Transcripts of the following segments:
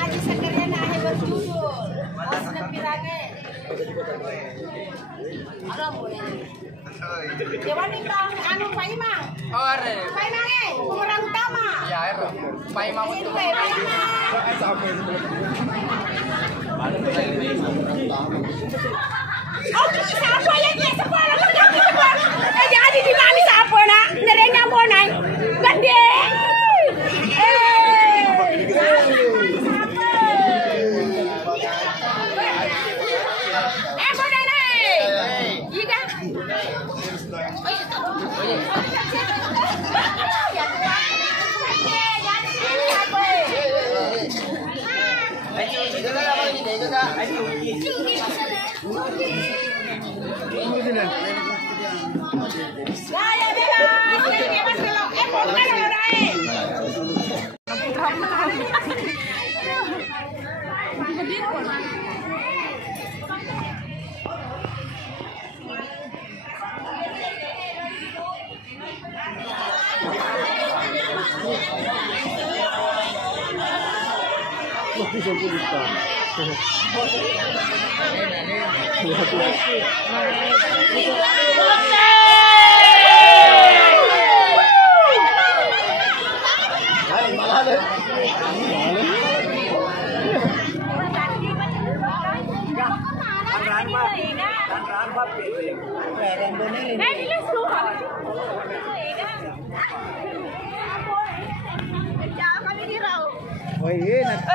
Aji sekernya nahe berjudul. Mas nepirage. Ada boleh. Dewan Imang anu Pak Imang. Oh, are. Pak Imang pemeran utama. Ya, ero. Pak Imam itu. Pak Imang. Oh, siapa yang dia sekolah? Jadi di mana siapa nak? Nerenya mau naik. Gede.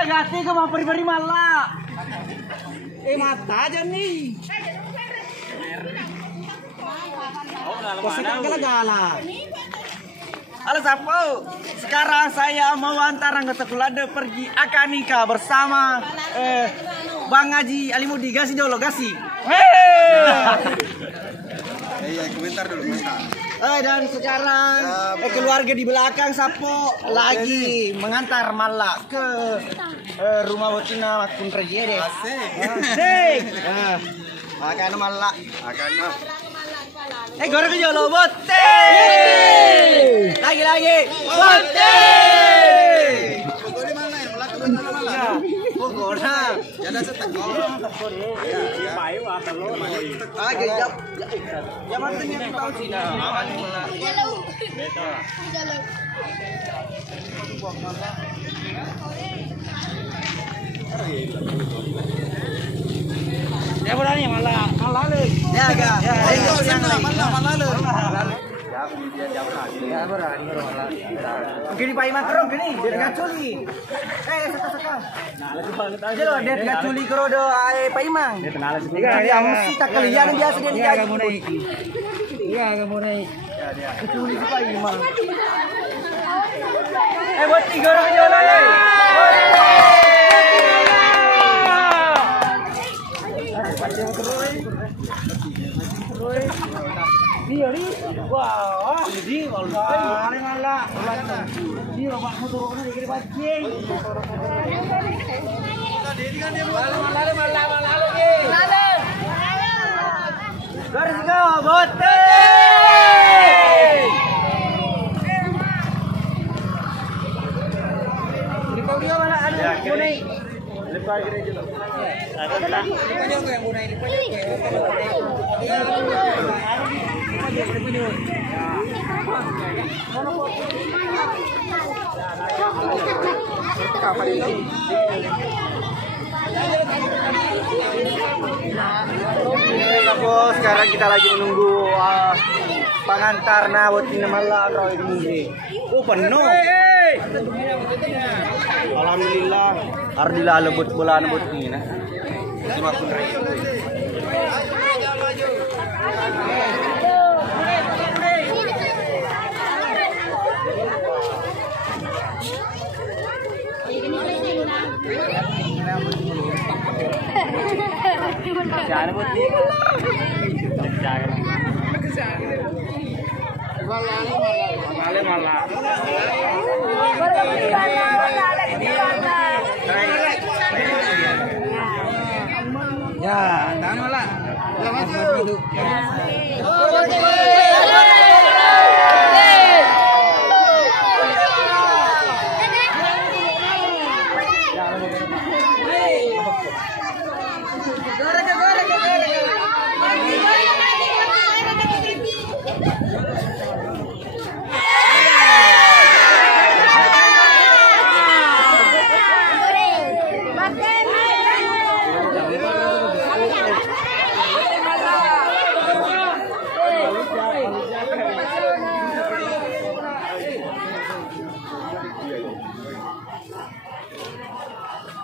Gati ka mga pari-pari mala. Mata aja nih. Kosikan gala-gala. Halo Sapo, sekarang saya mau antar anggota keluarga pergi akad nikah bersama Bang Haji Alimudi Gasi Jolo Gasi. Iya, komentar dulu, komentar. Dan sekarang keluarga di belakang Sapo lagi mengantar Malak ke rumah Botina Makun Reje deh. Asik. Akan Malak. Akan Goreng ke Jolo Bote. Lagi. Bote. Pokoknya mana yang melakukan mana? Pokoknya. Jangan setak. Zaman tengah tahu Cina. Aman Malak. Ya berani malah le. Ya enggak. Malah le. Ya berani malah. Gini Pak Imam kerong gini, dia dengan culi. Seka. Jadi lo dia dengan culi kero do Pak Imam. Dia kenal sih. Ya mesti tak kalian biasa dia dia kamu naik. Iya kamu naik. Ya. Culi si Pak Imam. Buat 3 orang aja le. Wah, ini malah. Ini bapak motor ini dikira bajing. Tadi kan dia malah lagi. Garis go, bote. Ini kau dia mana ada kuning. Lepas kira je. Ada tak? Lepas juga yang bunai, lepas juga. Sekarang kita lagi menunggu pengantar na Botina Malak Roy Munggi. Oh penuh. Alhamdulillah. Ardila lebut bola lebut ini nah. Cuma pun rek. Jangan buat ini. Jangan. Malah. Ya,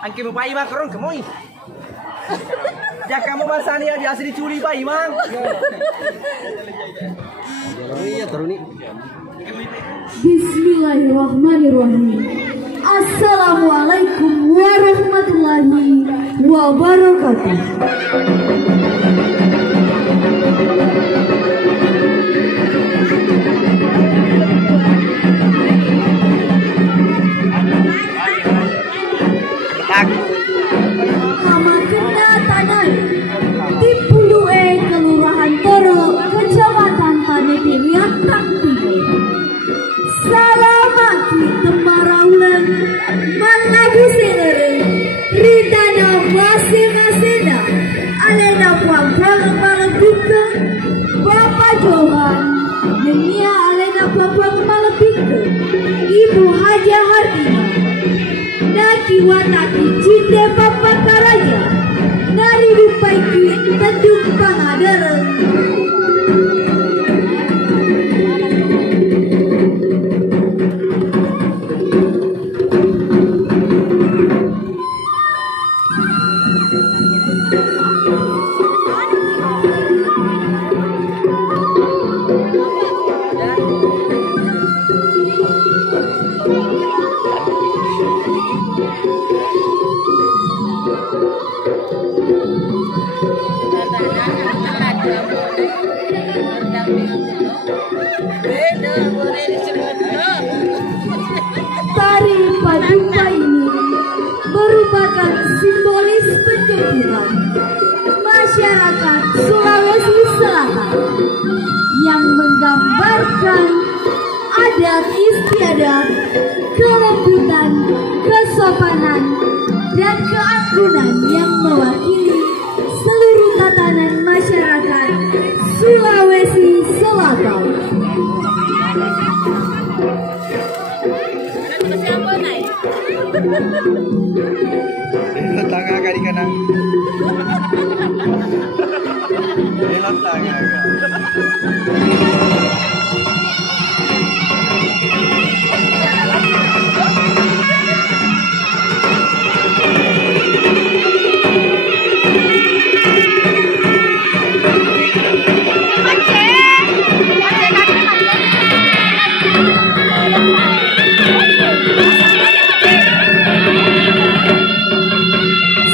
Angke mo pa imang karon kamoy. Jaka mo basani di asli dicuri pa imang. Iya teruni. Bismillahirrahmanirrahim. Assalamualaikum warahmatullahi wabarakatuh. Nama kedatangan di Pulue Kelurahan Toro, Kecamatan Tanetirian Timur. Salamat temaraulan mengagu singereng ridana masing-masingna alena puang-puang malebikeun Bapak Johan nenia alena puang-puang malebikeun Ibu Haja Hartina naki wataki cinde Bapak Karaja nari rupaiki tendung pangadereng. Tari Paduka ini merupakan simbolis pencabulan masyarakat Sulawesi Selatan yang menggambarkan adat istiadat, kelembutan, kesopanan, dan keangkuhan yang mewakili seluruh tatanan masyarakat Sulawesi Selatan. Tangga kali kanan. Belok tangga.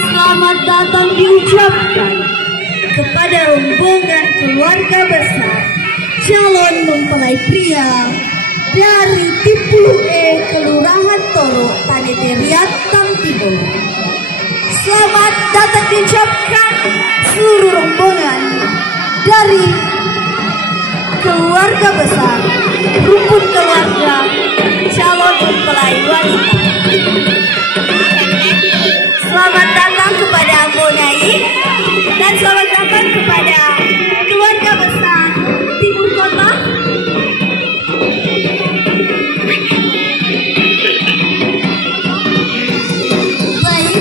Selamat datang diucapkan kepada rombongan keluarga besar calon mempelai pria dari Tipulue Kelurahan Toro, Tanetirian Timur. Selamat datang diucapkan seluruh rombongan dari keluarga besar rukun keluarga calon mempelai wanita. Selamat datang kepada Ambo Nyai dan selamat datang kepada keluarga besar Timur Kota. Baik,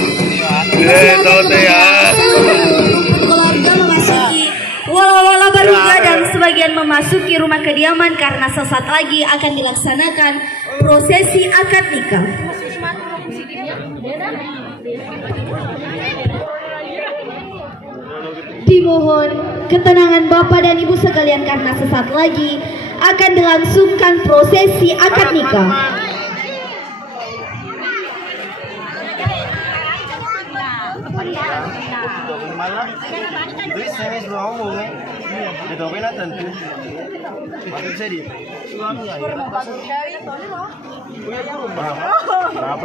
keluarga memasuki wala-wala baruga dan sebagian memasuki rumah kediaman karena sesaat lagi akan dilaksanakan prosesi akad nikah. Dimohon ketenangan Bapak dan Ibu sekalian karena sesaat lagi akan dilangsungkan prosesi akad nikah.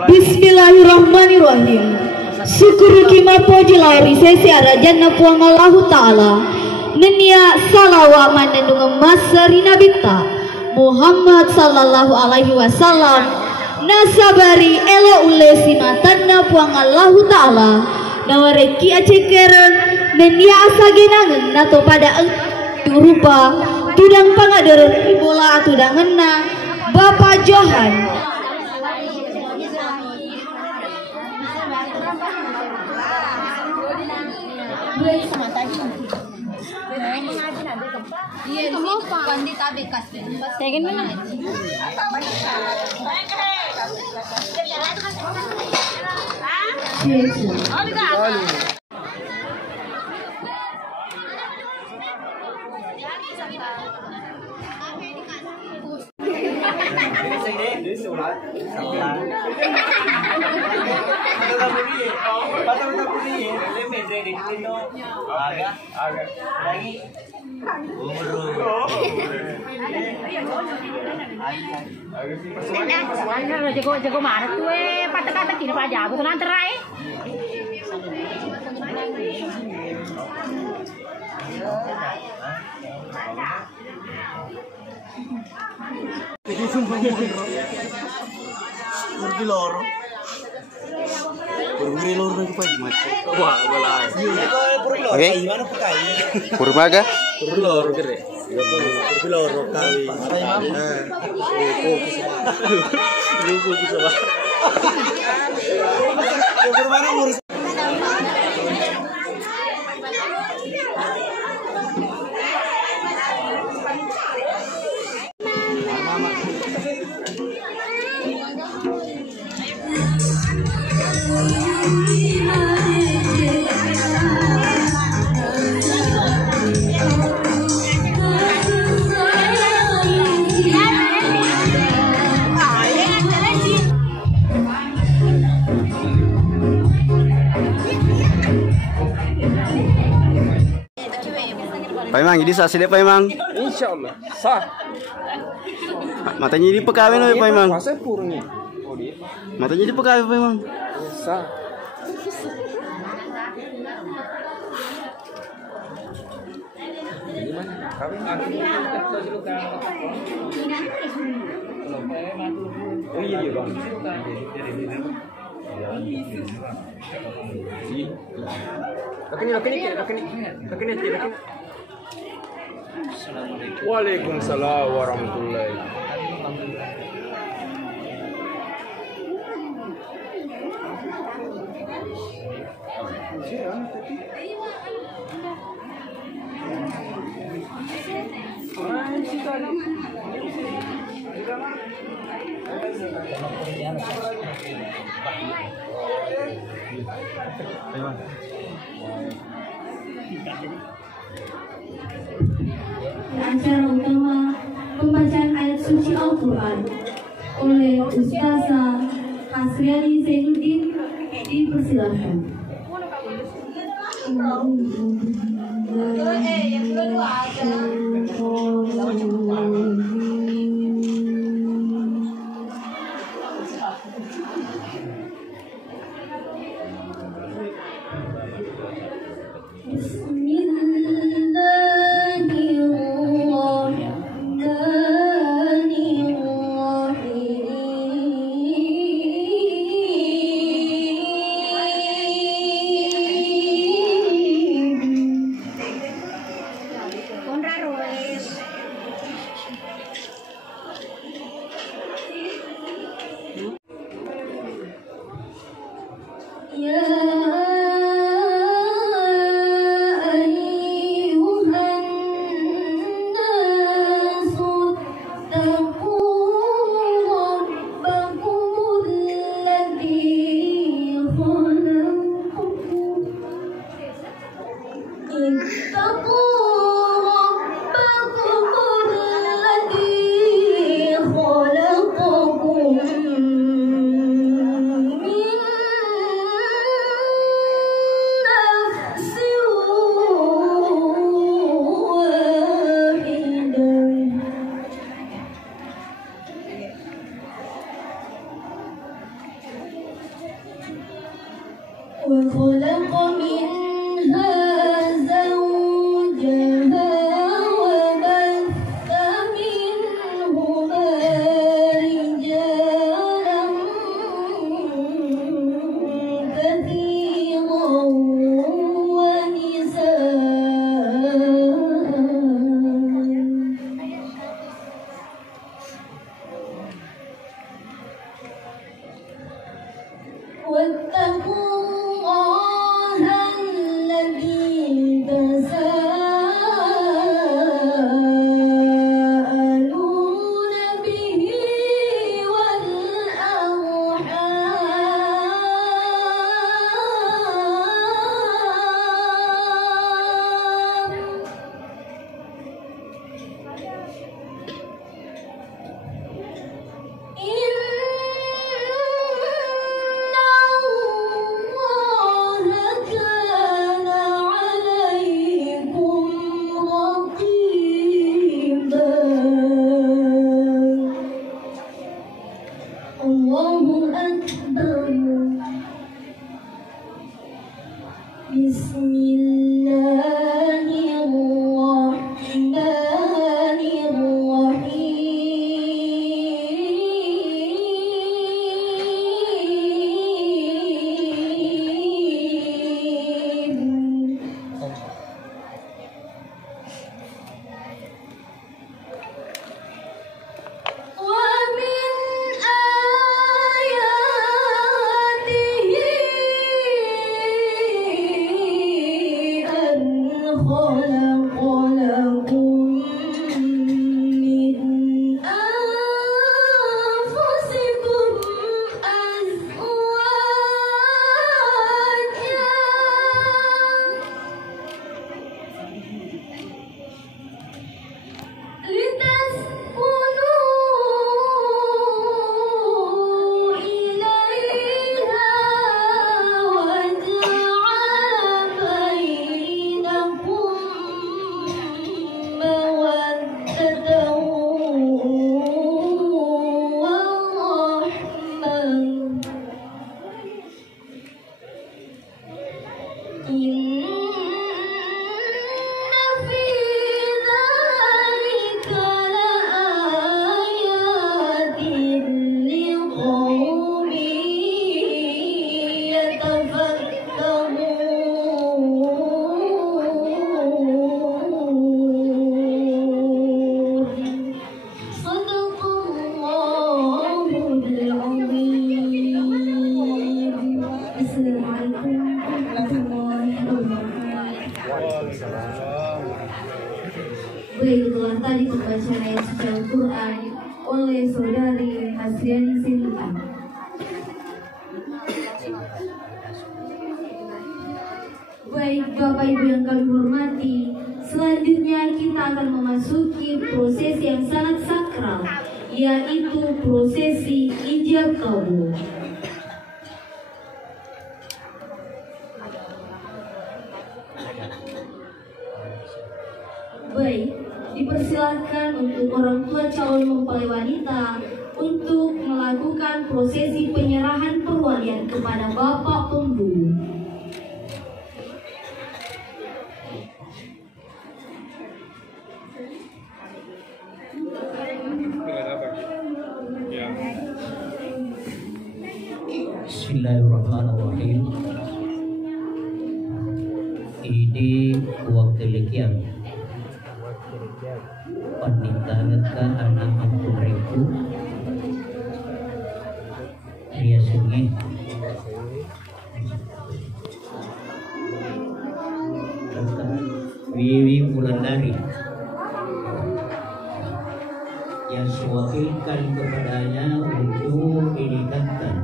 Bismillahirrahmanirrahim. Syukur kima puji lawari sesi arajanna puang Allah Ta'ala nenia salawat mandandung masari nabita Muhammad sallallahu alaihi wasallam nasabari elo ule simatanna puang Allah Ta'ala nawareki acekeren nenia asagenangen nato pada rupa tudang pangaderen ibola tudangenna Bapak Johan jago mana tuh patah-patah tidak aja betul anterai Loro. Purungri loro itu pagi macet. Wah, bola. Oke. Gimana pakai? Purmaga? Loro gede. Loro kali. Lupa bisa bah. Purmaga ngurus. Pak Imang, jadi sah sih Pak Imang? Insya Allah sah. Matanya di pekawin Pak Imang. Masa purungnya? Matanya di pekawin Pak Imang. Sah. Gimana? Kawin oh iya iya bang. Lakini. Waalaikumsalam warahmatullahi. Acara utama pembacaan ayat suci Al-Quran oleh Ustazah Hasriani Zainuddin dipersilahkan. Baik, itulah tadi pembacaan ayat suci Al-Quran oleh Saudari Hasriani Sinta. Baik, Bapak Ibu yang kami hormati, selanjutnya kita akan memasuki prosesi yang sangat sakral, yaitu prosesi ijab kabul. Baik, dipersilakan untuk orang tua calon mempelai wanita untuk melakukan prosesi penyerahan perwalian kepada Bapak Pembulu. Bismillahirrahmanirrahim. Ini waktu lekian pernikahan ke anak ampun ribu Ria Sungai Wiwi Wulandari yang sewakilkan kepadanya untuk dinikahkan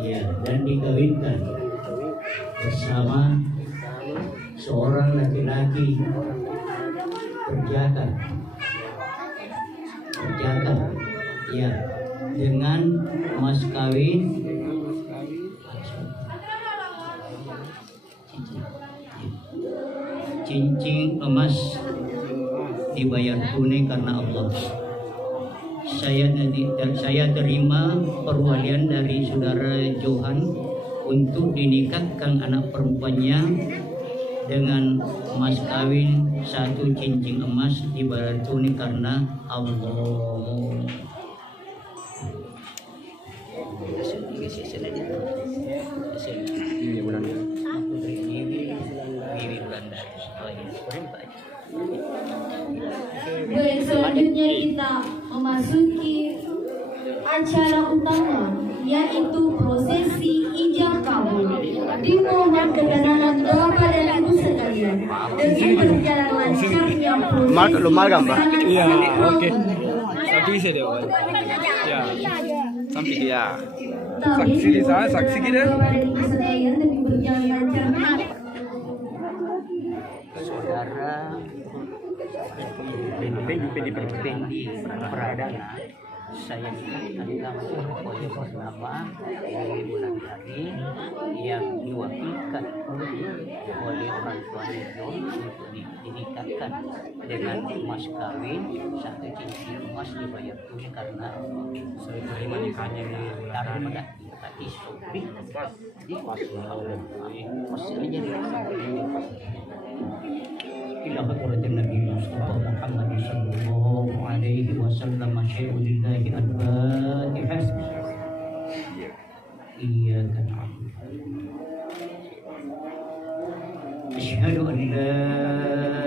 ya dan dikawinkan bersama seorang laki-laki perjaka ya dengan mas kawin cincin emas dibayar tunai karena Allah. Saya terima perwalian dari saudara Johan untuk dinikahkan anak perempuannya dengan mas kawin 1 cincin emas dibayar tunai karena Allah. Baik, selanjutnya kita memasuki acara utama, yaitu prosesi ijab kabul. Dimohon ketenangan Bapak dan Ibu sekalian demi berjalan lancarnya prosesi. Iya, oke. Tapi saya deh, ya, sampai ya. Saksi di sana, saksi kita. Bapak dan Ibu sekalian demi berjalan lancarnya. Saudara Pendi Pradana, saya diingatkan oleh beberapa bulan hari yang diwakilkan oleh orang tua John untuk dinikahkan dengan mas kawin 1 cincin emas dibayar tunai karena saya terima nikahnya karena tadi sopir di pas aja إلى حضرة النبي المصطفى محمد صلى الله عليه وسلم شيء لله الفاتحة إياك نعبد أشهد أن لا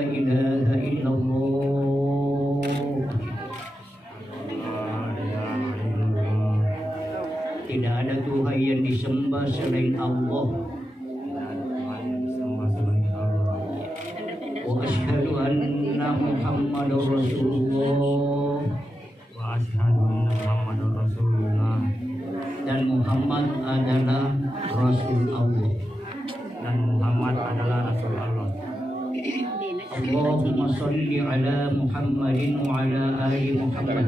إله إلا الله tidak ada Tuhan yang disembah selain Allah. Wa asyhadu anna Muhammadar Rasulullah. Dan Muhammad adalah Rasul Allah. Allahumma sholli ala Muhammadin wa ala ali Muhammad.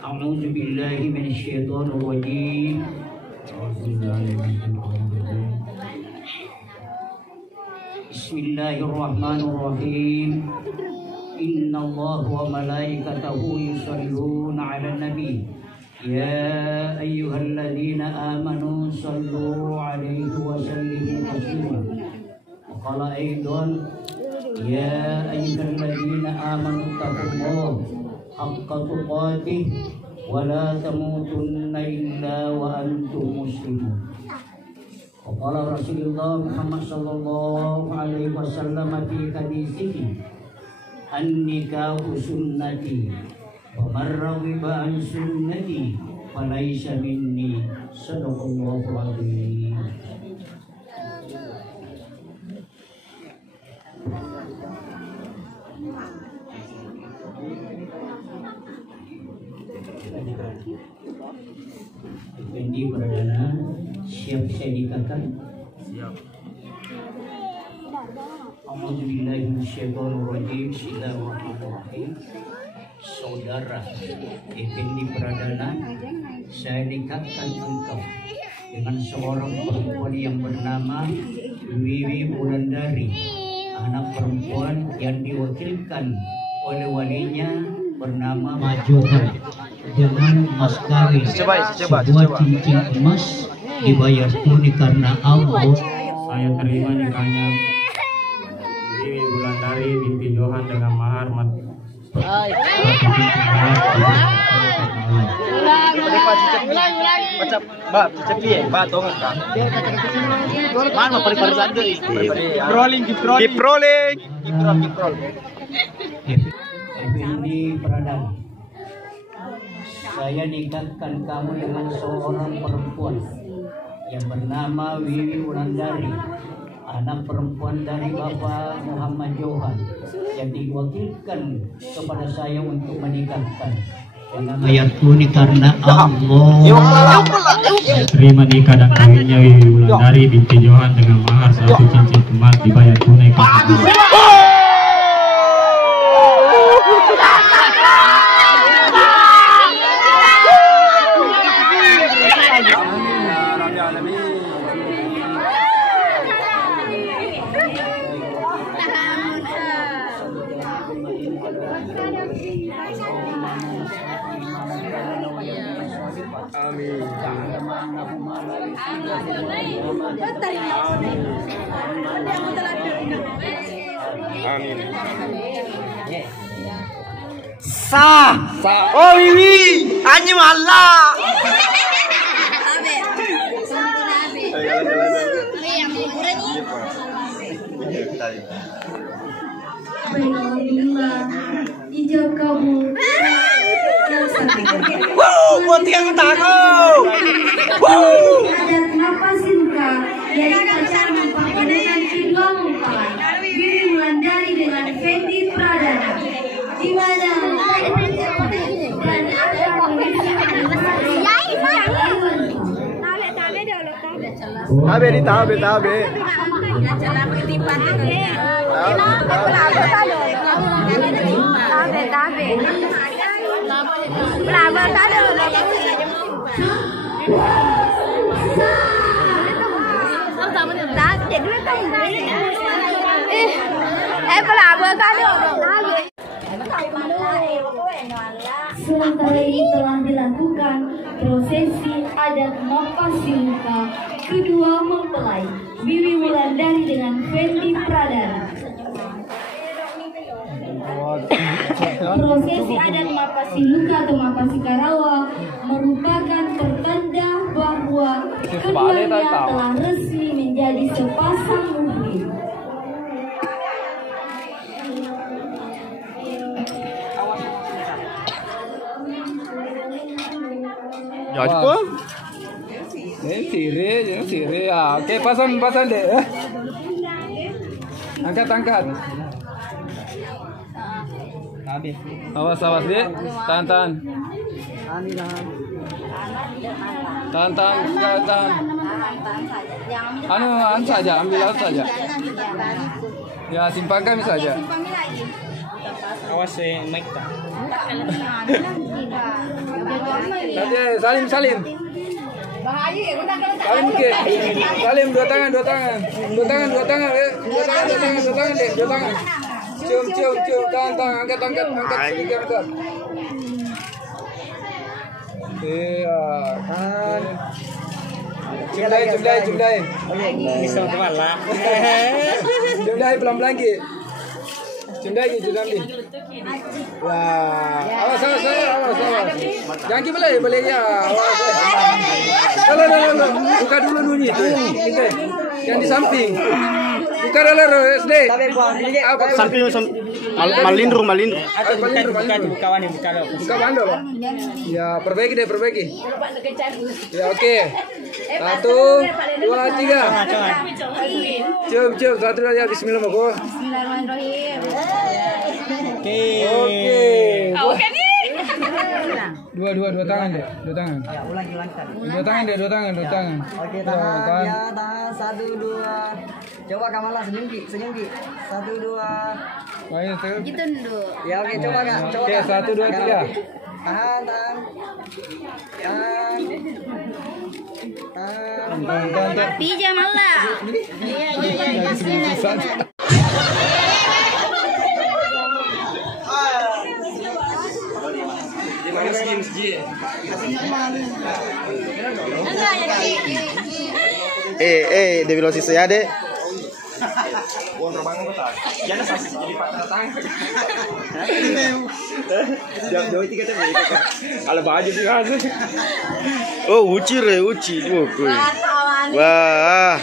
A'udzu billahi minasy syaithanir rajim. Bismillahirrahmanirrahim. Innallaha wa malaikatahu yusholluna 'alan nabi. Ya ayyuhalladzina amanu shallu 'alaihi wa sallimu taslima. Wa qala aidan ya ayyuhalladzina amanu taqullaha haqqa tuqatih wa la tamutunna illa wa antum muslimun. Wa qala Rasulullah Muhammad sallallahu alaihi wasallam fi hadisihi an-nikahu sunnati wa man raghiba an sunnati falaysa minni. Sadaqallahu alazim. Effendi Pradana, siap saya nikahkan? Siap. A'udzubillahiminasyaitonirrajim. Bismillahirrahmanirrahim. Saudara Effendi Pradana, saya nikahkan engkau dengan seorang perempuan yang bernama Wiwi Wulandari, anak perempuan yang diwakilkan oleh walinya bernama Majohan, dengan mas kawin sebuah cincin emas dibayar tunai karena Allah. Saya terima nikahnya Wiwi Wulandari binti Johan dengan mahar Keep rolling. Effendi Pradana, saya nikahkan kamu dengan seorang perempuan yang bernama Wiwi Wulandari, anak perempuan dari Bapak Muhammad Johan, yang diwakilkan kepada saya untuk menikahkan dengan bayar tunai karena Allah. Saya terima nikah dan kawinnya Wiwi Wulandari binti Johan dengan mahar 1 cincin emas dibayar tunai karena Allah. Sah. Oh Wiwi, anjing malah. Alhamdulillah, ijab kabul. Buat yang takut. Adat napasinka, jadi pacar memperkenalkan kedua mempelai Wiwi Wulandari dengan Effendi Pradana, di mana dan akan Tabe. Sementara ini telah dilakukan prosesi adat Mapasilka kedua mempelai Wiwi Wulandari dengan Effendi Pradana. Prosesi adat Mapasiluka atau Mapasikarawa merupakan pertanda bahwa keduanya telah resmi menjadi sepasang muhrim. Apa? Jangan sire ya. Oke, pasang deh. Angkat. Awas deh. Tahan. Tahan. Anu saja, ambil saja. Ya, simpan kami saja. Awas mic tak. Salim. Salim ke. Salim dua tangan. Dua tangan deh. Cium. Tahan. Angkat. Iya, kan. Cium. Misal teman lah. Cium pelan-pelan ke. Cium lagi. Wah, awas. Jangan boleh ya. Awas. Buka dulu nih. Yang di samping. Buka dulu SD. Samping malindru. Buka bandol. Ya, perbaiki. Ya, oke. 1, 2, 3. Cium. 1, 2, 3. Bismillah. Bismillahirrahmanirrahim. Oke nih. Dua tangan deh, dua tangan. Ya, ulangi. Dua tangan deh, dua tangan. Oke, tahan. Ya, tahan. 1, 2. Coba Kamala senyum Ki. 1, 2. Ayo, terus. Gitu dulu. Ya, oke, coba Kak. Oke, 1, 2, 3. Tahan. Tapi jangan lah. Iya. De velocis ya deh. Kalau baju sih kan. Oh, uci. Wah.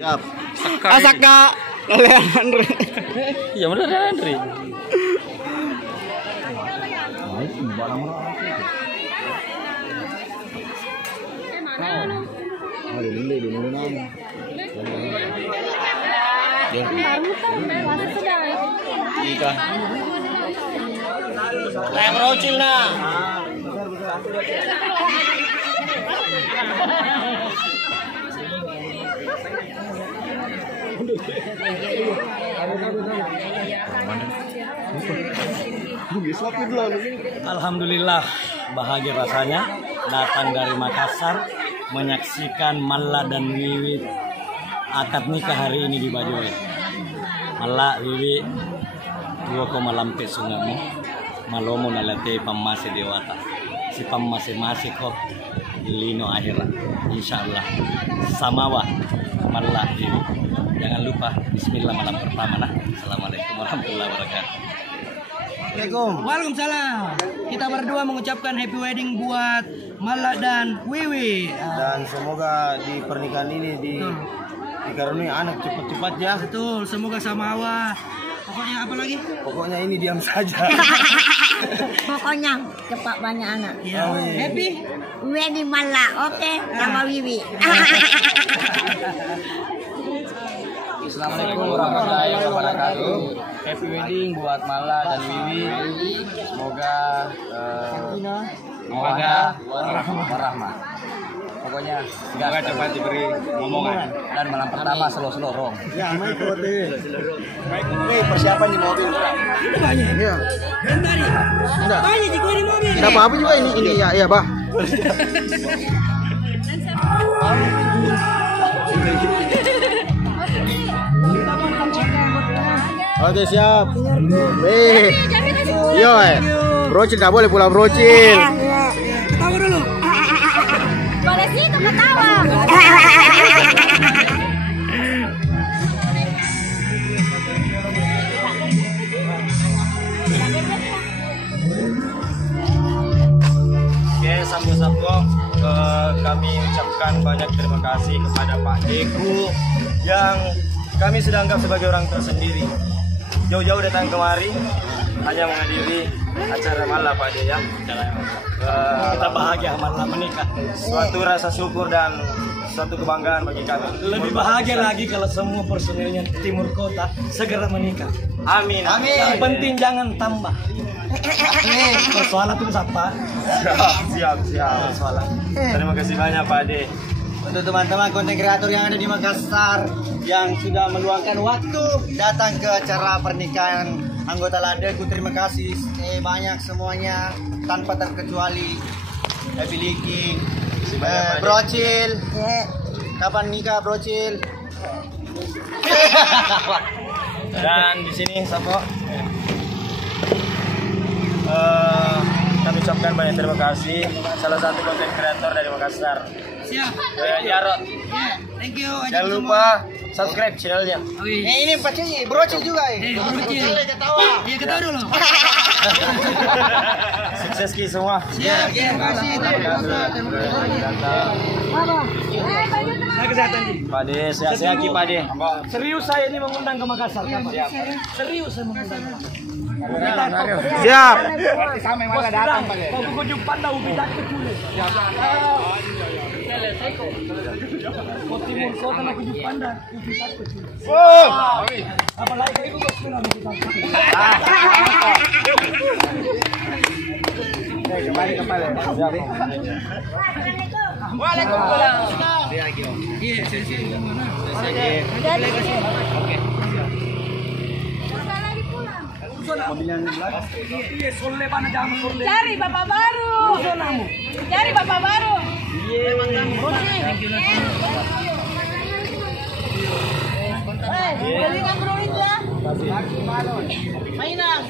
Siap. Asaka. Lean Andre. Ya bener Andre. Kayak merocil nah. Alhamdulillah bahagia rasanya datang dari Makassar menyaksikan Malla dan Wiwi akad nikah hari ini di Bajoy. Malla Wiwi 2,lampe sungamu malomo nalate pamase dewata. sipam masing-masing kok lino akhirat insyaallah samawa malah ini. Jangan lupa bismillah malam pertama nah. Assalamualaikum warahmatullahi wabarakatuh. Assalamualaikum. Waalaikumsalam. Kita berdua mengucapkan happy wedding buat Mala dan Wiwi. Dan semoga di pernikahan ini dikaruniai anak cepat-cepat ya. Betul, semoga samawa. Pokoknya apa lagi? Pokoknya ini diam saja. Pokoknya cepat banyak anak. Ya. Happy wedding Mala, oke, sama Wiwi. Assalamualaikum warahmatullahi wabarakatuh. Happy wedding buat Mala dan Wiwi. Semoga warahmah. Pokoknya semoga cepat diberi ngomongan dan malam pertama slow rong. Ya, main kote. Persiapan di mobil. Banyak. Iya. Dari. Banyak di mobil. Tidak apa-apa juga ini ya, Bah. Oke, siap. Yo, brocil nggak boleh pulang brocil. Tahu dulu. Boleh sih itu ketawa. Oke, Sabgo, kami ucapkan banyak terima kasih kepada Pak Deku yang kami sudah anggap sebagai orang tua sendiri. Jauh-jauh datang kemari hanya menghadiri acara malam Pak De ya. Kita bahagia malam menikah. Suatu rasa syukur dan suatu kebanggaan bagi kami. Lebih bahagia lagi kalau semua personilnya timur kota segera menikah. Amin. Amin. Yang penting jangan tambah. Persoalan itu siapa? Siap. Persoalan. Terima kasih banyak Pak De. Untuk teman-teman konten kreator yang ada di Makassar yang sudah meluangkan waktu datang ke acara pernikahan anggota Ladeku, terima kasih banyak semuanya tanpa terkecuali. Happy Liki, Brocil, kapan nikah Brocil? Dan di sini Sapo, kami ucapkan banyak terima kasih salah satu konten kreator dari Makassar. Siap. Jarot. Thank you. Jangan lupa subscribe channelnya. Ini pasti Brocil juga Brocil. Iya ketawa dulu. Sukses Ki semua. Siap. Terima kasih. Kesehatan Ji. Pak De, sehat-sehat Ki Pak De. Serius saya ini mengundang ke Makassar. Serius saya mengundang. Siap. Sampai malah datang Pak De. Kau kunjung pandau bidak kecil. Kau timur kota nak kunjung pandang bidak kecil. Apalagi kau ikut sepeda bidak kecil. Kembali. Siap. Waalaikumsalam. Iya, sesi mana? Oke. Cari bapak baru. Cari bapak baru. Belikan broin ya. Mainan.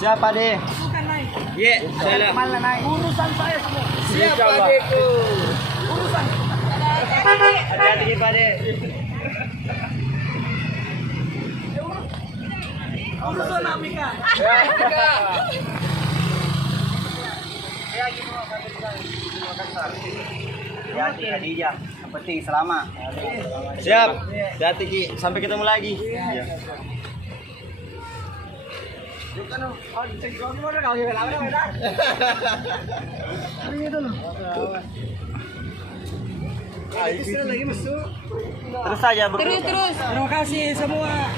Siap Pak De. Iya, saya urusan saya semua. Siap Pak Deku. Urusan. Hati-hati Pak De. Urusan Amika. Hati-hati Khadijah. Yang penting selamat. Siap. Hati-hati Ki. Sampai ketemu lagi. Iya. Terus saja bro. Terus. Terima kasih semua.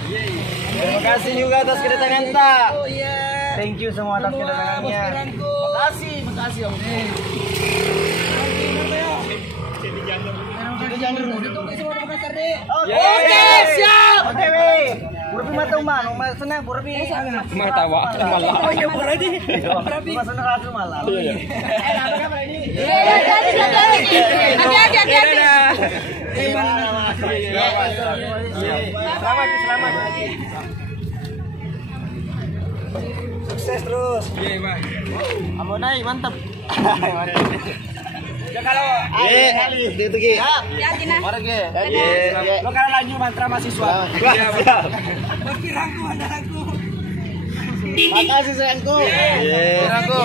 Terima kasih juga atas kedatangan Tak. Oh iya. Thank you semua atas kedatangannya. Makasih Om. Oke, siap. Oke, weh. Purpi mata uman, senang Purpi. Mata wa malah. Oh iya, berarti. Purpi senang ratu malam. Iya. Apa kabar ini? Hati-hati. Selamat. Sukses terus. Iya, Bang. Amonai mantap. Ya kalau Itu Ki. Ya, Tina. Mari Ki. lo kalau lanjut mantra mahasiswa. Siap. Berkiraku andaku. Makasih sayangku. Berkiraku.